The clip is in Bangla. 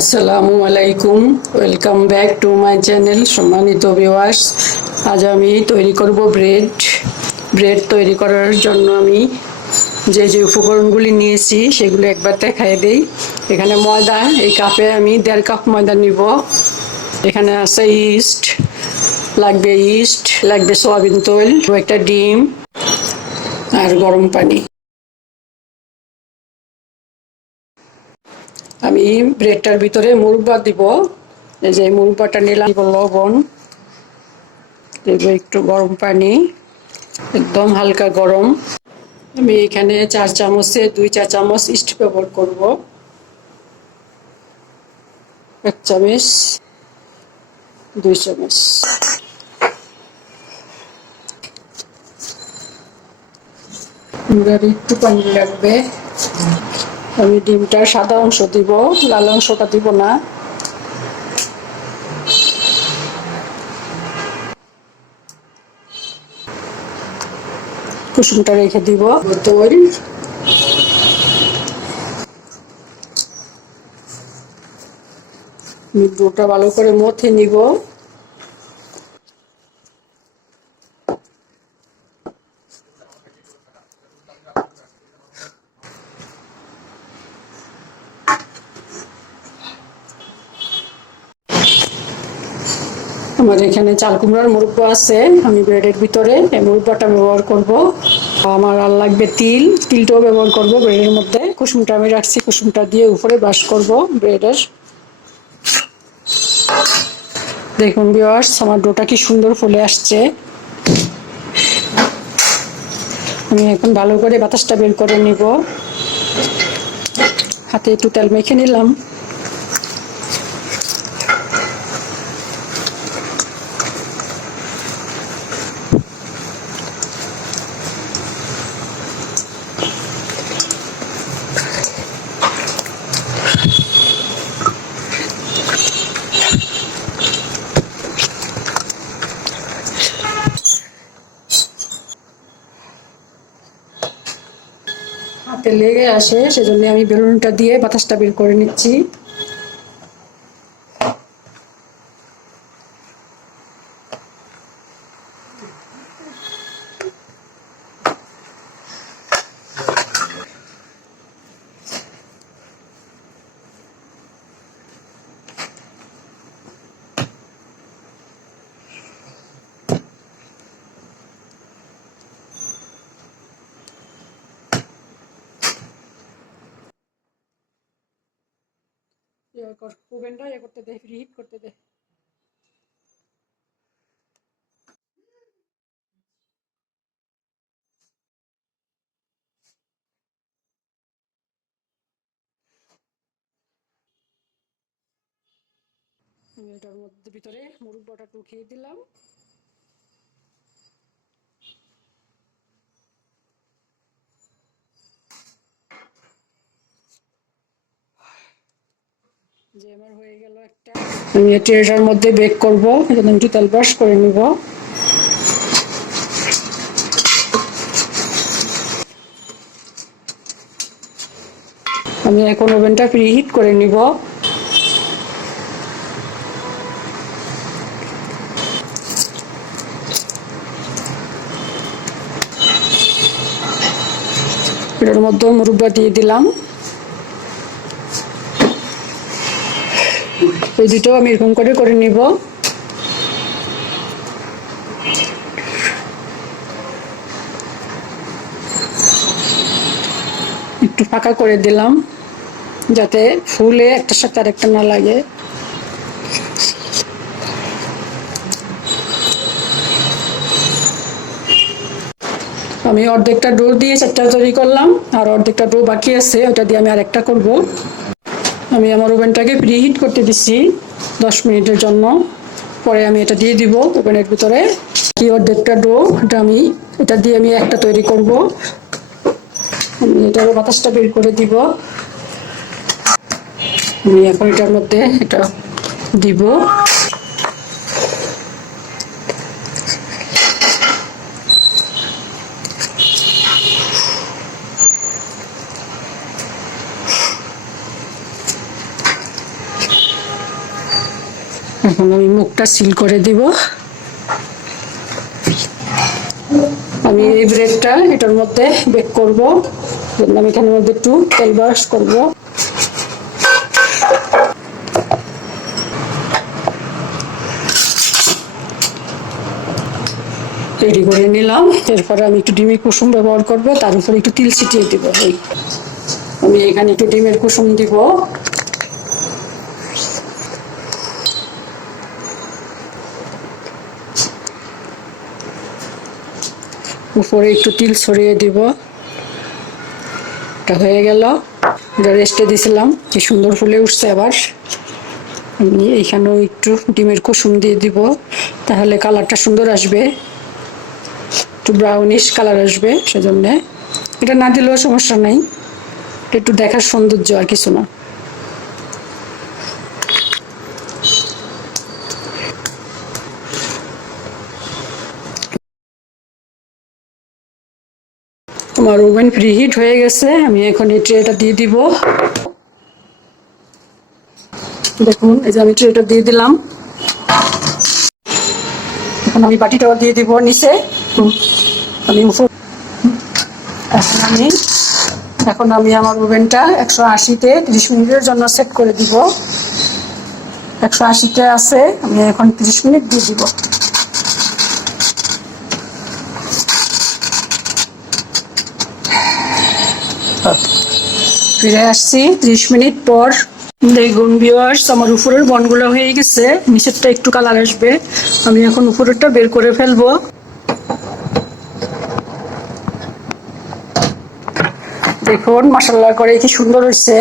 আসসালামু আলাইকুম, welcome back to my channel. সম্মানিত ভিউয়ার্স, আজ আমি তৈরি করব ব্রেড তৈরি করার জন্য আমি যে উপকরণগুলি নিয়েছি সেগুলো একবার দেখাই দেই। এখানে ময়দা, এই কাপে আমি 1.5 কাপ ময়দা নিব। এখানে আছে ইস্ট লাগবে সয়াবিন তেল, একটা ডিম আর গরম পানি। আমি ব্রেডটার ভিতরে মুরব্বা দিব। এই যে মুরব্বাটা নিলাম, লবণ দেব, একটু গরম পানি, একদম হালকা গরম। আমি এখানে 4 চামচে 2 চা চামচ ইস্ট ব্যবহার করব। 1 চামচ, 2 চামচ। একটু পানি লাগবে। আমি ডিমটার সাদা অংশ দিব, লাল অংশটা দিব না। কুসুমটা রেখে দিব। তেল, ডোটা ভালো করে মথে নিব। আমার এখানে চাল কুমড়ার মুরব্বা আছে, আমি ব্রেডের ভিতরে এই মুরব্বাটা ব্যবহার করব। আমার আর লাগবে তিলটাও ব্যবহার করব ব্রেডের মধ্যে। কুসুমটা আমি রাখছি, কুসুমটা দিয়ে উপরে ব্রাশ করব ব্রেডের। দেখুন ভিউয়ার্স, আমার ডোটা কি সুন্দর ফুলে আসছে। আমি এখন ভালো করে বাতাসটা বের করে নিব। হাতে একটু তেল মেখে নিলাম। হাতে লেগে আসে, সেজন্য আমি বেলুনটা দিয়ে বাতাসটা বের করে নিচ্ছি। ওভেনটা করতে দে, প্রিহিট করতে দে। আমি এটার মধ্যে ভিতরে মুরব্বাটা ঢুকিয়ে দিলাম। যে আমার হয়ে গেল একটা। আমি এটার মধ্যে বেক করব, এজন্য একটু তেল ব্রাশ করে নিব। আমি এখন ওভেনটা প্রিহিট করে নিব। এটার মধ্যে মুরব্বা দিয়ে দিলাম। এই দুটোও আমি এরকম করে নিব। একটু ফাঁকা করে দিলাম যাতে ফুলে একটার সাথে আরেকটা না লাগে। আমি অর্ধেকটা ডো দিয়ে 4টা তৈরি করলাম, আর অর্ধেকটা ডো বাকি আছে, ওটা দিয়ে আমি আরেকটা করব। আমি আমার ওভেনটাকে প্রিহিট করতে দিচ্ছি 10 মিনিটের জন্য। পরে আমি এটা দিয়ে দিব ওভেনের ভিতরে। কি অর্ধেকটা ডো, এটা দিয়ে আমি একটা তৈরি করব। আমি এটারও বাতাসটা বের করে দিব। আমি এখন এটার মধ্যে এটা দিব। এখন আমি মুখটা সিল করে দিব। আমি এই ব্রেডটা এটার মধ্যে বেক করব। আমি এখানের মধ্যে একটু তেল ব্রাশ করব। রেডি করে নিলাম। এরপরে আমি একটু ডিমের কুসুম ব্যবহার করব, তার উপরে একটু তিল ছিটিয়ে দিব। আমি এখানে একটু ডিমের কুসুম দিব। উপরে একটু তিল ছড়িয়ে দিব। এটা হয়ে গেল। এটা রেস্টে দিয়েছিলাম, কি সুন্দর ফুলে উঠছে। আবার আমি এইখানেও একটু ডিমের কুসুম দিয়ে দিব, তাহলে কালারটা সুন্দর আসবে, একটু ব্রাউনিশ কালার আসবে। সেজন্য এটা না দিলেও সমস্যা নাই, একটু দেখার সৌন্দর্য আর কিছু না। আমার ওভেন প্রিহিট হয়ে গেছে। আমি এখন এই ট্রেটা দিয়ে দিব। দেখুন, এই যে আমি ট্রেটা দিয়ে দিলাম। এখন আমি বাটিটাও দিয়ে দিব নিচে। আমি এখন আমি আমার ওভেনটা 180-তে 30 মিনিটের জন্য সেট করে দিব। 180-তে আছে, আমি এখন 30 মিনিট দিয়ে দিব। ফিরে আসছি 30 মিনিট পর। দেখুন ভিউয়ার্স, আমার উপরের বনগুলো হয়ে গেছে, নিচেরটা একটু কালার আসবে। আমি এখন উপরেরটা বের করে ফেলবো। দেখুন মাশাআল্লাহ করে কি সুন্দর হয়েছে।